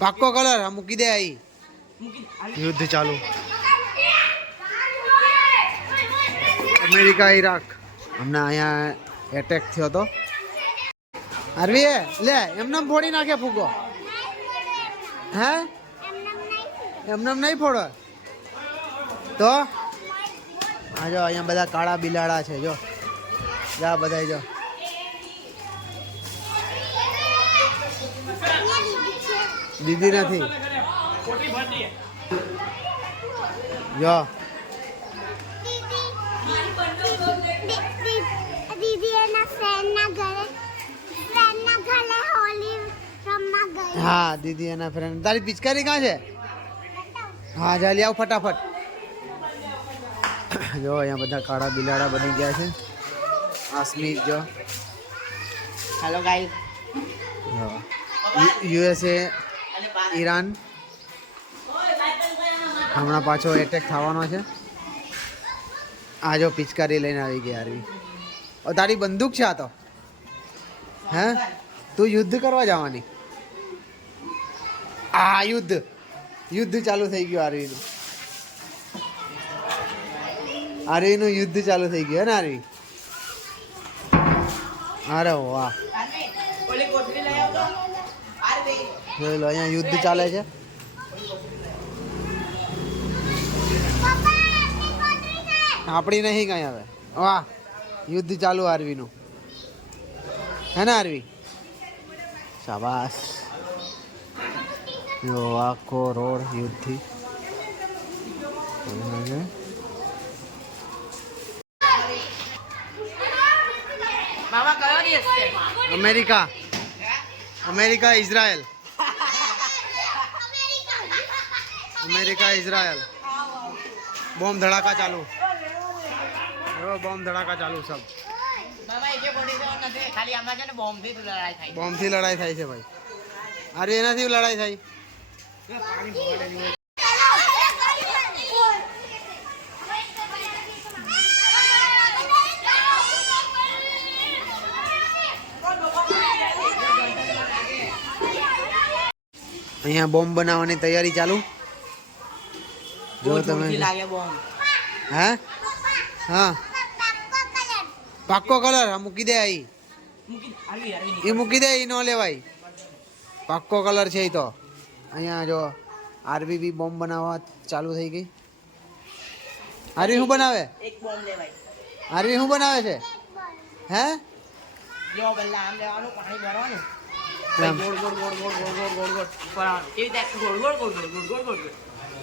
પાક્કો colour મૂકી દે આઈ યુદ્ધ ચાલુ અમેરિકા ઈરાક હમણાં અહીંયા એટેક થયો હતો આરવી લે એમને ફોડી નાખે ફૂગો હે એમને નહીં ફોડો તો આ જો અહીંયા બધા કાળા બિલાડા છે જો જા બધા જો દીદી નથી જો હા દીદી એના ફ્રેન્ડ તારી પિચકારી ક્યાં છે હા ચાલી આવ ફટાફટ જો અહીંયા બધા કાળા બિલાડા બની ગયા છે આસમીર જો હેલો ગાઈસ યુએસએ ઈરાન હમણાં પાછો એટેક થવાનો છે આ જો પિચકારી લઈને આવી ગઈ આરવી તારી બંદૂક છે આ તો હે તું યુદ્ધ કરવા જવાની આ યુદ્ધ ચાલુ થઈ ગયું આરવીનું યુદ્ધ ચાલુ થઈ ગયું ને આરવી અરે વાહ જોઈ લો અહીંયા યુદ્ધ ચાલે છે આપણી નહીં કઈ હવે વાહ યુદ્ધ ચાલુ આરવીનું હે ને આરવી શાબાશ જો આખો રોડ યુદ્ધથી અમેરિકા ઇઝરાયલ બોમ્બ ધડાકા ચાલુ સબ બોમ્બ થી લડાઈ થાય છે ભાઈ અરે એનાથી લડાઈ થાય અહીંયા બોમ્બ બનાવવાની તૈયારી ચાલુ જો તમે હે હા પાક્કો કલર મૂકી દે આઈ એ મૂકી દે એ ન લેવાય પાક્કો કલર છે એ તો અહીંયા જો આરવી બી બોમ્બ બનાવવા ચાલુ થઈ ગઈ આરવી શું બનાવે આરવી શું બનાવે છે હે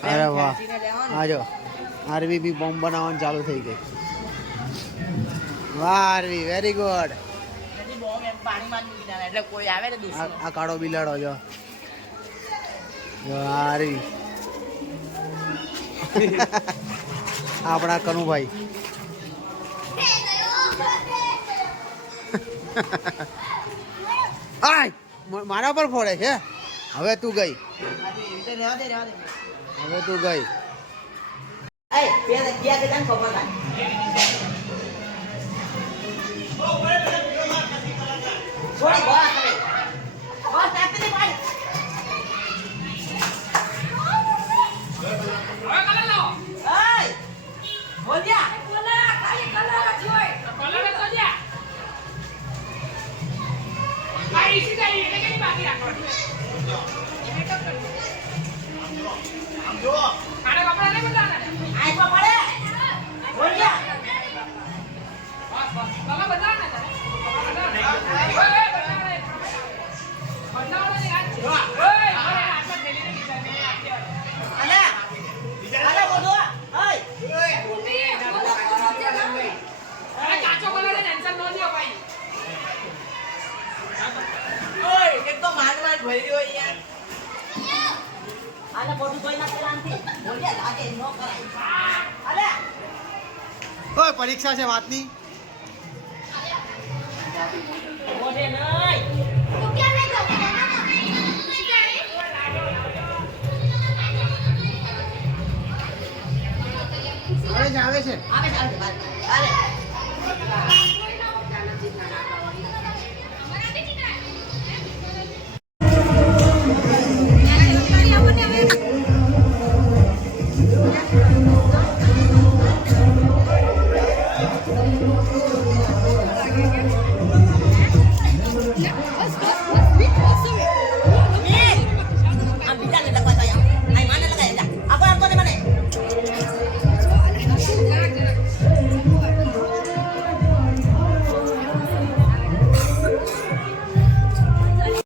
અરે વાહ હા જો આરવી બી બોમ્બ બનાવવાનું ચાલુ થઈ ગઈ વાહ આરવી વેરી ગુડ આ કાળો બિલાડો જો આરવી આપણા કનુભાઈ આય મારા પર ફોડે છે હવે તું ગઈ પરીક્ષા છે વાતની આવે છે